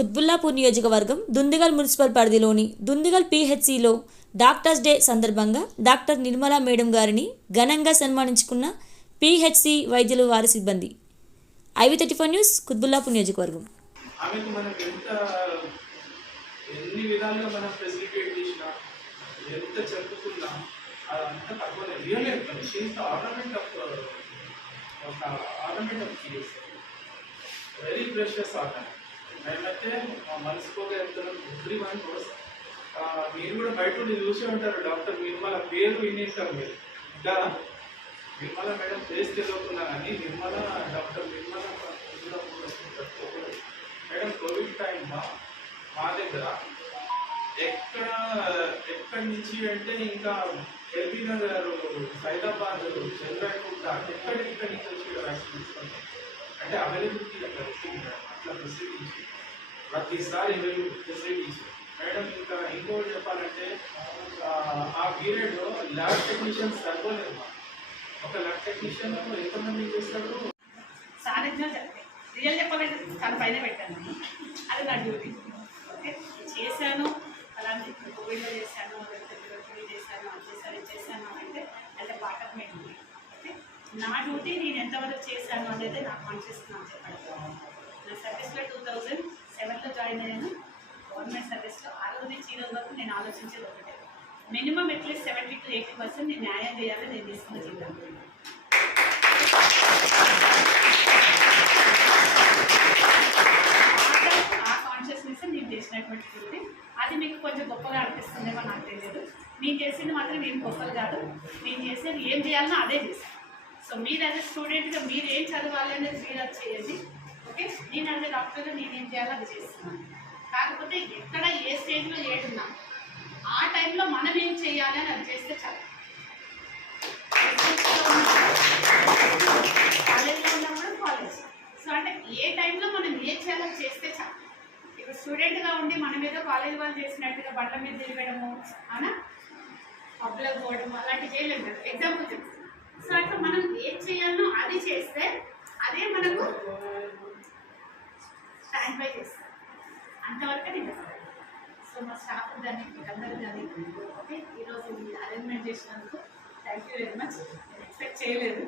కుత్బుల్లాపూర్ నియోజకవర్గం దుందిగల్ మున్సిపల్ పరిధిలోని దుందిగల్ పిహెచ్సిలో డాక్టర్స్ డే సందర్భంగా డాక్టర్ నిర్మలా మేడం గారిని ఘనంగా సన్మానించుకున్న పిహెచ్సి వైద్యులు వారి సిబ్బంది. IV thirty four news Qutbullapur నియోజకవర్గం. ఆమెకు మనం ఎంత ఎన్ని విధాలుగా మనం ఫెసిలిటేట్ చేసినా ఎంత చెప్పుకున్నా అదంతా తక్కువనే real she's the ornament of ఒక ornament of G S very precious ornament మేమైతే మా మనసుకోగా వెళ్తున్నాం ఎవ్రీ వన్ కోర్స్ మీరు కూడా బయట ఉండి చూసే ఉంటారు డాక్టర్ నిర్మల పేరు వినేస్తారు మీరు. ఇంకా నిర్మల మేడం ఫేస్ తెలియకుండా కానీ Nirmala doctor Nirmala madam covid టైంలో మా దగ్గర ఎక్కడ ఎక్కడి నుంచి అంటే ఇంకా ఎల్బీ నగర్ సైదాబాద్ చంద్రకుంట ఎక్కడెక్కడి నుంచి వచ్చి వ్యాక్సిన్ తీసుకుంటాం అంటే అవైలబిలిటీ అట్లా వచ్చింది అట్లా ఫెసిలిటీస్ ప్రతిసారి ఫెసిలిటీస్ మేడం ఇంకా ఇంకోటి చెప్పాలంటే ఆ, ఆ పీరియడ్లో ల్యాబ్ టెక్నీషియన్ సరిపోలేదు మాకు. ఒక ల్యాబ్ టెక్నీషియన్ ఎంతమంది చేస్తాడు రియల్ చెప్పాలంటే చాలా పైన పెట్టాను అది నా డ్యూటీ ఓకే చేశాను అలాంటి కోవిడ్లో చేశాను చేశాను అది చేశాను ఇది చేశాను నా డ్యూటీ నేను ఎంతవరకు చేశాను అనేది నాకు చెప్పడం. నా సర్వీస్లో టూ థౌజండ్ సెవెన్లో జాయిన్ అయ్యాను. గవర్నమెంట్ సర్వీస్లో ఆ రోజు నుంచి ఈ రోజు వరకు నేను ఆలోచించేది ఒకటే. Minimum at least seventy to eighty percent నేను న్యాయం చేయాలని నేను తీసుకున్న జీవితం. ఆ నేను చేసినటువంటి డ్యూటీ. అది మీకు కొంచెం గొప్పగా అనిపిస్తుందేమో నాకు తెలియదు. నేను చేసింది మాత్రం ఏం గొప్పలు కాదు. నేను చేసేది ఏం చేయాలన్నా అదే చేశాను. సో మీరు అదే స్టూడెంట్గా మీరు ఏం చదవాలి అనేది మీరు అది చేయండి. ఓకే నేను అంటే డాక్టర్గా నేను ఏం చేయాలో అది చేస్తున్నాను. కాకపోతే ఎక్కడ ఏ స్టేజ్లో ఏడున్నా ఆ టైంలో మనం ఏం చేయాలి అని అది చేస్తే చాలు. కాలేజ్లో ఉన్నప్పుడు కాలేజ్ సో అంటే ఏ టైంలో మనం ఏం చేయాలో చేస్తే చాలు. ఇప్పుడు స్టూడెంట్గా ఉండి మనం ఏదో కాలేజ్ వాళ్ళు చేసినట్టుగా బండ్ల మీద తిరగడము అవునా? పబ్లో పోవడం అలాంటివి చేయలేదు ఎగ్జాంపుల్ చెప్తాను మనం ఏం చేయాలనో అది చేస్తే అదే మనకు స్టాండ్ బై చేస్తారు అంతవరకు నేను సో మా స్టాఫ్ దాన్ని మీకందరూ కానీ ఓకే? ఈరోజు మీరు అరేంజ్మెంట్ చేసినందుకు థ్యాంక్ యూ వెరీ మచ్ నేను ఎక్స్పెక్ట్ చేయలేదు.